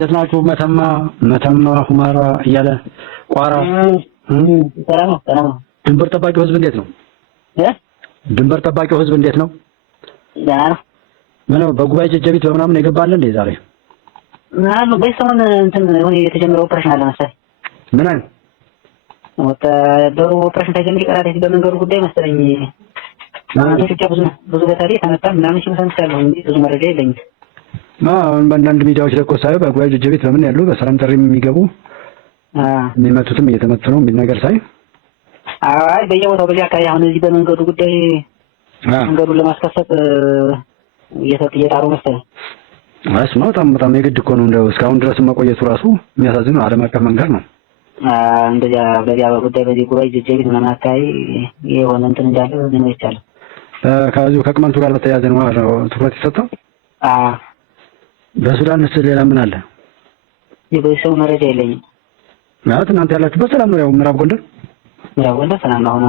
ተስናቹ መተማ ሁመራ እያለ ቋራ ሰላም ድንበር ጠባቂው ህዝብ እንዴት ነው? ድንበር ጠባቂው ህዝብ እንዴት ነው? ምን ነው በጉባኤ ጀጀቢት በምናምን የገባለ እንዴ ዛሬ? ምናምን በሰሞን እንትን ነው የተጀመረው ኦፕሬሽን አለ መሰለኝ። ምን አይነት ወታደሩ ኦፕሬሽን ተጀምሮ ይቀራል በመንገዱ ጉዳይ መሰለኝ። ኢትዮጵያ ብዙ በታሪክ ተመጣ ምናምን ሲመሰንቻለሁ እንጂ ብዙ መረጃ የለኝም። በአንዳንድ ሚዲያዎች ላይ ቆሳዩ በጉባኤ ጀጀቢት በምን ያሉ በሰላም ጥሪ የሚገቡ የሚመቱትም እየተመቱ ነው የሚል ነገር ሳይ አይ በየቦታው በዚህ አካባቢ አሁን እዚህ በመንገዱ ጉዳይ መንገዱን ለማስከፈት እየጣሩ መሰለኝ። እሱማ በጣም የግድ እኮ ነው። እንደው እስካሁን ድረስ መቆየቱ ራሱ የሚያሳዝን ነው። ዓለም አቀፍ መንገድ ነው። እንደዚያ በዚያ ጉዳይ በዚህ ጉባኤ ጀጀቢት ምናምን አካባቢ የሆነ እንትን እንዳለ ምን ይቻላል። ከዚሁ ከቅማንቱ ጋር በተያያዘ ነው ትኩረት የሰጠው። በሱዳንስ ሌላ ምን አለ? የበሰው መረጃ የለኝም። ማለት እናንተ ያላችሁበት ሰላም ነው? ያው ምዕራብ ጎንደር ሰላም ነው። አሁን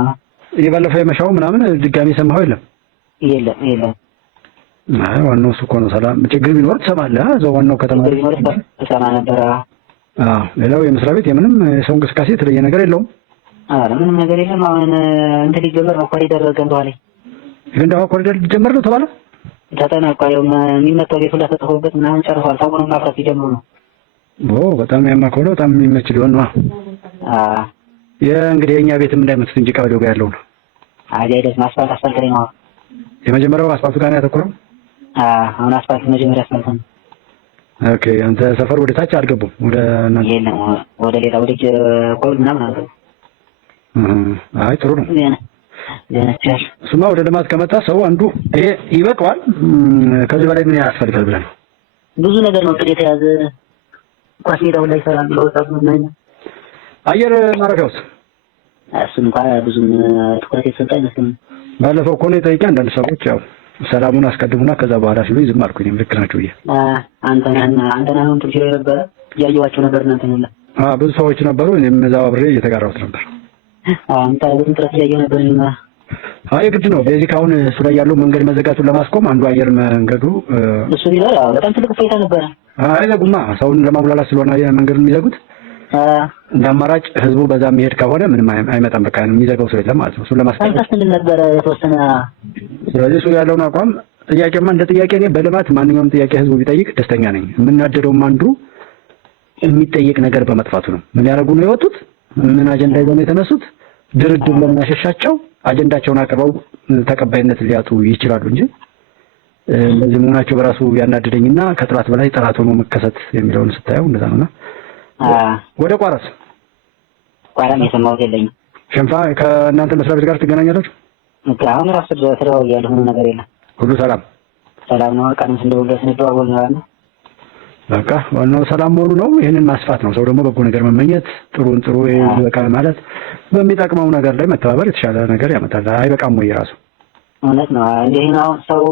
የባለፈው የመሻው ምናምን ድጋሚ ሰማኸው? የለም። አይ ዋናው እሱ እኮ ነው። ሰላም ችግር ቢኖር ትሰማለህ። እዛው ዋናው ከተማ ሰማ ነበር። ሌላው የመስሪያ ቤት የምንም የሰው እንቅስቃሴ የተለየ ነገር የለውም። ምንም ነገር የለም። አሁን እንትን ሊጀመር ነው። ኮሪደር ገንባው ላይ ገንዳው ኮሪደር ሊጀመር ነው ተባለ። ተጠናቋል። የሚመጣው ቤቱ ላይ ተጠቅሞበት ምናምን ጨርሷል። ሰሞኑን ማፍራት ሲጀምሩ ነው። በጣም ያማከው ነው። በጣም የሚመች ሊሆን ነው። እንግዲህ የኛ ቤትም እንዳይመስል እንጂ ቀበሌው ጋር ያለው ነው። አይደለም አስፋልት ላይ ነው። የመጀመሪያው አስፋልቱ ጋር ነው ያተኮረው። አሁን አስፋልት መጀመሪያ አስፋልት ነው። ኦኬ። አንተ ሰፈር ወደ ታች አልገቡም? የለም ወደ ሌላ ወደ ቆል ምናምን አልገቡ። አይ ጥሩ ነው። እሱማ ወደ ልማት ከመጣ ሰው አንዱ ይሄ ይበቃዋል። ከዚህ በላይ ምን ያስፈልጋል ብለን ብዙ ነገር ነው ጥቂት የተያዘ ኳስ ሜዳው ላይ ሰላም ለወጣቱ ነው። አየር ማረፊያውስ እሱን እንኳን ብዙም ትኩረት የሰጠ አይመስልም። ባለፈው እኮ ነው የጠየቀኝ አንዳንድ ሰዎች ያው ሰላሙን አስቀድሙና ከዛ በኋላ ሲሉ ዝም አልኩኝ። ልክ ናቸው ብዬ አንተና ነው እንትን ሲሉ ነበር ያየዋቸው ነበር እናንተ ነው። ብዙ ሰዎች ነበሩ። እኔም እዛው አብሬ እየተጋራሁት ነበር። አንተ ብዙም ጥረት እያየሁ ነበር። አይ ግድ ነው። በዚህ አሁን እሱ ላይ ያለው መንገድ መዘጋቱን ለማስቆም አንዱ አየር መንገዱ እሱ ቢሆን በጣም ትልቅ ፋይዳ ነበር። አይዘጉማ ሰውን ለማጉላላት ስለሆነ መንገዱን የሚዘጉት እንደ አማራጭ ህዝቡ በዛ የሚሄድ ከሆነ ምንም አይመጣም። በቃ የሚዘጋው ሰው የለም ማለት ነው። እሱን ለማስቀረት ታስተን ነበር የተወሰነ። ስለዚህ እሱ ያለውን አቋም ጥያቄማ እንደ ጥያቄ እኔ በልማት ማንኛውም ጥያቄ ህዝቡ ቢጠይቅ ደስተኛ ነኝ። የምናደደውም አንዱ የሚጠይቅ ነገር በመጥፋቱ ነው። ምን ያደርጉ ነው የወጡት? ምን አጀንዳ ይዘው ነው የተነሱት? ድርድር ለማሸሻቸው አጀንዳቸውን አቅርበው ተቀባይነት ሊያጡ ይችላሉ እንጂ እንደዚህ መሆናቸው በራሱ ያናደደኝና ከጥላት በላይ ጥላት ሆኖ መከሰት የሚለውን ስታየው እንደዛ ነውና ወደ ቋራስ የሰማሁት የለኝም። ሽንፋ ከእናንተ መስሪያ ቤት ጋር ትገናኛላችሁ? አሁን ራሱ ስራው ያለው ነገር የለም። ሁሉ ሰላም ነው። ቀንስ እንደውለት እንደዋወል ነው። በቃ ዋናው ሰላም መሆኑ ነው። ይሄንን ማስፋት ነው። ሰው ደግሞ በጎ ነገር መመኘት ጥሩ ይበቃል ማለት በሚጠቅመው ነገር ላይ መተባበር የተሻለ ነገር ያመጣል። አይበቃም ወይ ራሱ እውነት ነው። እንዴት ነው ሰው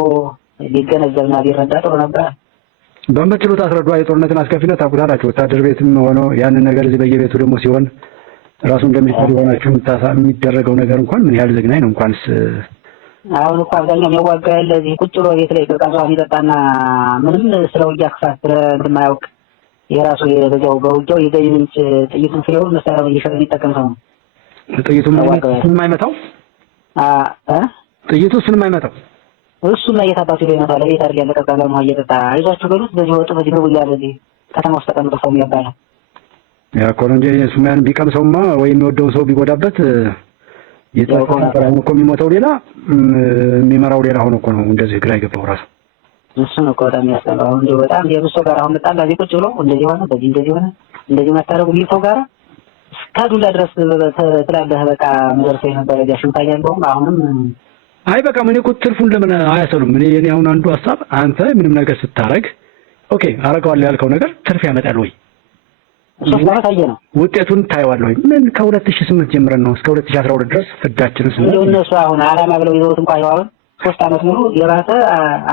ሊገነዘብና ሊረዳ ጥሩ ነበር። በምትችሉት አስረዷ። የጦርነትን አስከፊነት ታውቁታላችሁ። ወታደር ቤትም ሆኖ ያንን ነገር እዚህ በየቤቱ ደግሞ ሲሆን ራሱ እንደሚፈሪ ሆናችሁ የሚደረገው ነገር እንኳን ምን ያህል ዘግናኝ ነው። እንኳንስ አሁን እኮ አብዛኛው የሚያዋጋ ያለ እዚህ ቁጭ ብሎ ቤት ላይ ቀዝቃዛ የሚጠጣና ምንም ስለ ውጊያ ክፋት እንደማያውቅ የራሱ በዛው በውጊያው የገቢ ምንጭ ጥይቱን ስለሆነ መሳሪያ እየሸጠ የሚጠቀም ሰው ነው። ጥይቱን የማይመታው ጥይቱ እሱን የማይመታው እሱን ላይ የታባቱ ላይ ይመታል። ቤት አድርግ ያለ ቀዝቃዛ ነው እየጠጣ አይዟችሁ በሉት በዚህ ወጡ በዚህ ነው እያለ እዚህ ከተማ ውስጥ ተቀምጦ ሰው የሚያባለው ያ እኮ ነው እንጂ ሱማያን ቢቀምሰውማ ወይ የሚወደውን ሰው ቢጎዳበት የታውቀው ነገር አሁን እኮ የሚሞተው ሌላ የሚመራው ሌላ ሆኖ እኮ ነው እንደዚህ ግራ የገባው ራሱ። እሱ ነው እኮ በጣም ያስጠላው። እንዴ በጣም የብሶ ጋር አሁን መጣላ እዚህ ቁጭ ብሎ እንደዚህ ሆነ እንደዚህ ሆነ እንደዚህ መታረጉ የሚተው ጋር እስካዱላ ድረስ ትላለህ። በቃ መደረሰው ነበር ያሽንታ ያለውም አሁንም አይ በቃ ምን እኮ ትርፉን ለምን አያሰሉም? እኔ አሁን አንዱ ሐሳብ አንተ ምንም ነገር ስታረግ ኦኬ አረጋዋለሁ ያልከው ነገር ትርፍ ያመጣል ወይ? ነው ውጤቱን ታይዋለህ ወይ? ምን ከ2008 ጀምረን ነው እስከ 2012 ድረስ ፍዳችንን ስንል እነሱ አሁን አላማ ብለው ይዘውት እንኳን ያው 3 አመት ሙሉ የራሰ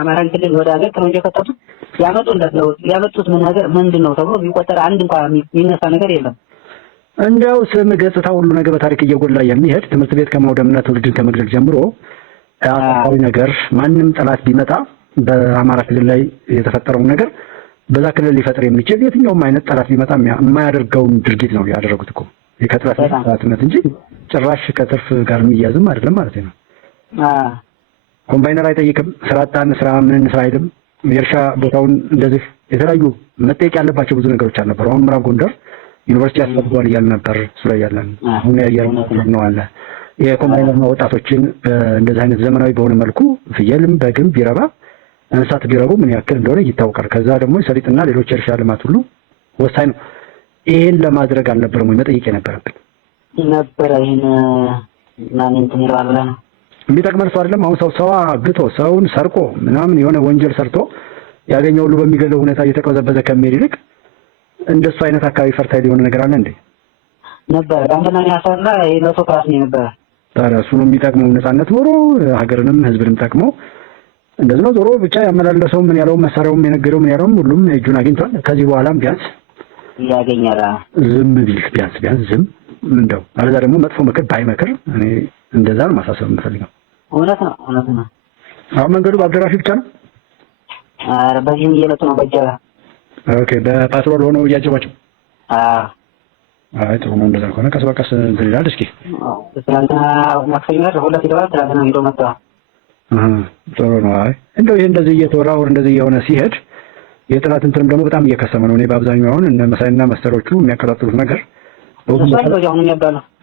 አማራን ክልል ወደ ሀገር ፕሮጀክት ከተቱት ያመጡት ምን ነገር ምንድነው ተብሎ ቢቆጠር አንድ እንኳን የሚነሳ ነገር የለም። እንደው ስም ገጽታ ሁሉ ነገር በታሪክ እየጎላ የሚሄድ ትምህርት ቤት ከማውደምና ትውልድን ከመግደል ጀምሮ አሳፋሪ ነገር ማንም ጠላት ቢመጣ በአማራ ክልል ላይ የተፈጠረው ነገር በዛ ክልል ሊፈጥር የሚችል የትኛውም አይነት ጠላት ሊመጣ የማያደርገውን ድርጊት ነው ያደረጉት እኮ ከጥላትነት እንጂ ጭራሽ ከትርፍ ጋር የሚያዝም አይደለም ማለት ነው። ኮምባይነር አይጠይቅም። ስራ አጣን ስራ ምን ስራ አይልም። የእርሻ ቦታውን እንደዚህ የተለያዩ መጠየቅ ያለባቸው ብዙ ነገሮች አልነበሩ። አሁን ምዕራብ ጎንደር ዩኒቨርሲቲ ያስፈልገዋል እያልን ነበር። እሱ ላይ ያለን አሁን ያየር ነው አለ የኮምባይነር ወጣቶችን እንደዚህ አይነት ዘመናዊ በሆነ መልኩ ፍየልም በግም ቢረባ እንስሳት ቢረቡ ምን ያክል እንደሆነ ይታወቃል። ከዛ ደግሞ ሰሊጥና ሌሎች የእርሻ ልማት ሁሉ ወሳኝ ነው። ይሄን ለማድረግ አልነበረም ወይ መጠየቅ የነበረብን ነበር? ይሄን ማን እንትን ይላል ነው የሚጠቅመን ሰው አይደለም። አሁን ሰው አግቶ ሰውን ሰርቆ ምናምን የሆነ ወንጀል ሰርቶ ያገኘው ሁሉ በሚገለው ሁኔታ እየተቀበዘበዘ ከሚሄድ ይልቅ እንደሱ አይነት አካባቢ ፈርታይል የሆነ ነገር አለ እንዴ? ነበር አንተና ያሳና የለቶ ፓስ ነው ነበር። ታዲያ እሱ ነው የሚጠቅመው። ነፃነት ኖሮ ሀገርንም ህዝብንም ጠቅሞ እንደዚህ ነው ዞሮ ብቻ ያመላለሰው ምን ያለው መሳሪያውም የነገረው ምን ያለው ሁሉም እጁን አግኝቷል። ከዚህ በኋላም ቢያንስ ያገኛላ ዝም ቢል ቢያንስ ዝም እንደው አለዛ ደግሞ መጥፎ ምክር ባይመክር እኔ እንደዛ ነው ማሳሰብ የምፈልገው። እውነት ነው። አሁን መንገዱ በአብደራፊ ብቻ ነው። አረ በዚህም እየመጡ ነው በጀራ። ኦኬ በፓትሮል ሆኖ እያጀባቸው። አይ ጥሩ ነው። እንደዛ ከሆነ ቀስ በቀስ እንትን ይላል። እስኪ ትናንትና ማክሰኞ ሁለት ይደዋል ትናንትና ሄዶ መጣ። ጥሩ ነው። አይ እንደው ይሄ እንደዚህ እየተወራ ወር እንደዚህ የሆነ ሲሄድ የጥላት እንትንም ደግሞ በጣም እየከሰመ ነው። እኔ በአብዛኛው አሁን እነ መሳይና መስተሮቹ የሚያከታትሉት ነገር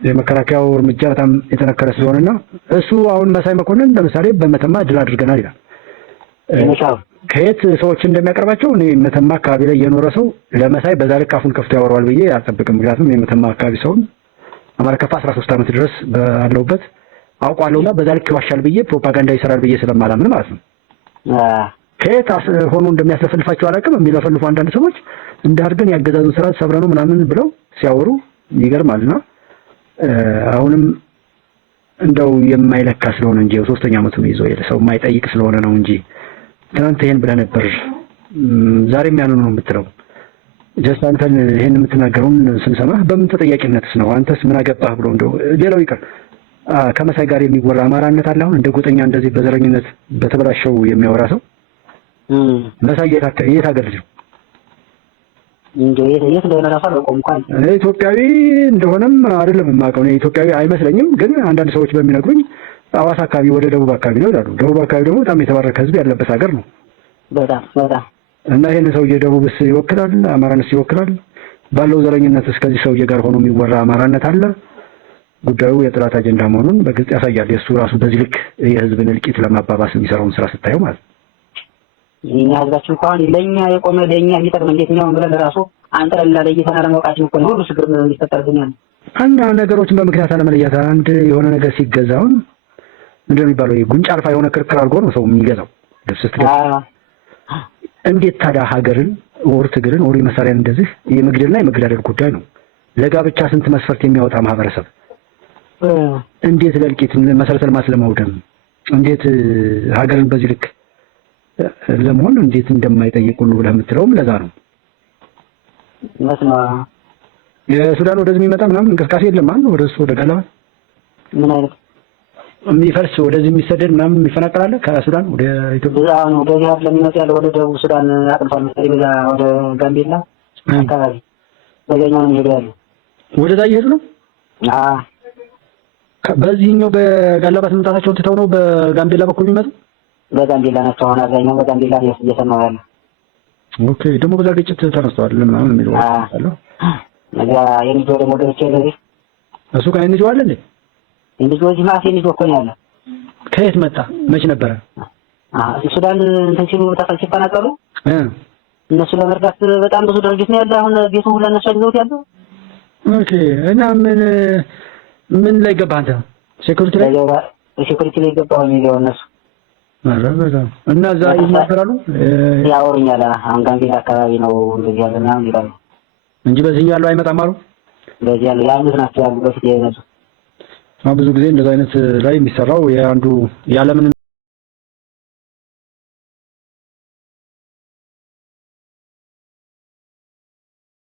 የመከላከያው እርምጃ በጣም የተነከረ ስለሆነና እሱ አሁን መሳይ መኮንን ለምሳሌ በመተማ ድል አድርገናል ይላል። ከየት ሰዎች እንደሚያቀርባቸው እኔ መተማ አካባቢ ላይ የኖረ ሰው ለመሳይ በዛ ልክ አፉን ከፍቶ ያወራዋል ብዬ አልጠብቅም። ምክንያቱም የመተማ አካባቢ ሰውን አማራ ከፋ 13 ዓመት ድረስ ባለውበት አውቃለሁና በዛ ልክ ይዋሻል ብዬ ፕሮፓጋንዳ ይሰራል ብዬ ስለማላምን ማለት ነው። ከየት ሆኖ እንደሚያስለፈልፋቸው አላውቅም። የሚለፈልፉ አንዳንድ ሰዎች እንዳርገን ያገዛዙን ስራ ሰብረነው ምናምን ብለው ሲያወሩ ይገርማልና አሁንም እንደው የማይለካ ስለሆነ እንጂ ሶስተኛ ዓመቱን ይዞ የለ ሰው የማይጠይቅ ስለሆነ ነው እንጂ ትናንት ይሄን ብለህ ነበር ዛሬም ያንኑ ነው የምትለው። ጀስት አንተን ይሄን የምትናገረውን ስንሰማህ በምን ተጠያቂነትስ ነው? አንተስ ምን አገባህ ብሎ እንደው ሌላው ይቀር ከመሳይ ጋር የሚወራ አማራነት አለ። አሁን እንደ ጎጠኛ እንደዚህ በዘረኝነት በተበላሸው የሚያወራ ሰው መሳይ የት ሀገር ልጅ ነው? የት እንደሆነ ራሱ አላውቀውም እንኳን ኢትዮጵያዊ እንደሆነም አይደለም የማውቀው። ኢትዮጵያዊ አይመስለኝም፣ ግን አንዳንድ ሰዎች በሚነግሩኝ አዋሳ አካባቢ ወደ ደቡብ አካባቢ ነው ይላሉ። ደቡብ አካባቢ ደግሞ በጣም የተባረከ ህዝብ ያለበት ሀገር ነው። በጣም እና ይሄን ሰውዬ ደቡብስ ይወክላል? አማራንስ ይወክላል? ባለው ዘረኝነት እስከዚህ ሰውዬ ጋር ሆኖ የሚወራ አማራነት አለ። ጉዳዩ የጥላት አጀንዳ መሆኑን በግልጽ ያሳያል። የእሱ ራሱ በዚህ ልክ የህዝብን እልቂት ለማባባስ የሚሰራውን ስራ ስታየው ማለት ነው። እኛ ህዝባችን እንኳን ለኛ የቆመ ለኛ የሚጠቅም እንዴት ነው ብለን ራሱ አንተ ለይተና ለማውቃችን እኮ ሁሉ ችግር ይፈጠርብኛል። አንድ ነገሮችን በምክንያት አለመለያት አንድ የሆነ ነገር ሲገዛው ምንድነው የሚባለው? ጉንጭ አልፋ የሆነ ክርክር አድርጎ ነው ሰው የሚገዛው። እንዴት ታዲያ ሀገርን ወር ትግልን ወር መሳሪያን እንደዚህ የመግደልና የመግደል ጉዳይ ነው። ለጋብቻ ስንት መስፈርት የሚያወጣ ማህበረሰብ እንዴት ለልቂት መሰረተ ልማት ለማውደም እንዴት ሀገርን በዚህ ልክ ለመሆን እንዴት እንደማይጠይቁ ነው ብለህ የምትለውም ለዛ ነው። የሱዳን ወደዚህ የሚመጣ ምናምን እንቅስቃሴ የለም ማለት ነው። ወደሱ ወደ ጋላባ ምን አይነት የሚፈርስ ወደዚህ የሚሰደድ ምናምን የሚፈናቀል አለ ከሱዳን ወደ ኢትዮጵያ አሁን ወደ ዚያድ ለሚመጣ ያለ ወደ ደቡብ ሱዳን አቅንቷል መሰለኝ። በዛ ወደ ጋምቤላ አካባቢ በዛኛው ነው ይሄዳሉ። ወደዛ እየሄዱ ነው። በዚህኛው በጋላባ መምጣታቸውን ትተው ነው በጋምቤላ በኩል የሚመጡ። በጋምቤላ ናቸው አሁን አብዛኛው በጋምቤላ ነው እየሰማሁ ያለው። ኦኬ ደግሞ በዛ ግጭት ተነስተዋል ምናምን የሚለው አለ። ነገ የልጅ ወደ ሞደርቼ ለዚህ እሱ ጋር እንጆ አለ እንዴ? እንጆ ማፊ እንጆ እኮ ነው ያለ። ከየት መጣ? መች ነበረ? ሱዳን እንትን ሲሉ ተፈናቀሉ። እነሱ ለመርዳት በጣም ብዙ ድርጅት ነው ያለ። አሁን ቤቱ ሁሉ እነሱ ይዘውት ያለው። ኦኬ እና ምን ላይ ገባህ አንተ? ሴኩሪቲ ላይ ገባሁ ነው እነሱ ማረጋጋ እና እዛ ይናገራሉ ያወሩኛል። አሁን ጋምቤላ አካባቢ ነው እንደዚህ ያለና ይላሉ እንጂ በዚህ ያለው አይመጣም አሉ። በዚህ ያለው ያሉት ናቸው ያሉ በፊት የነሱ ብዙ ጊዜ እንደዛ አይነት ላይ የሚሰራው የአንዱ ያለምን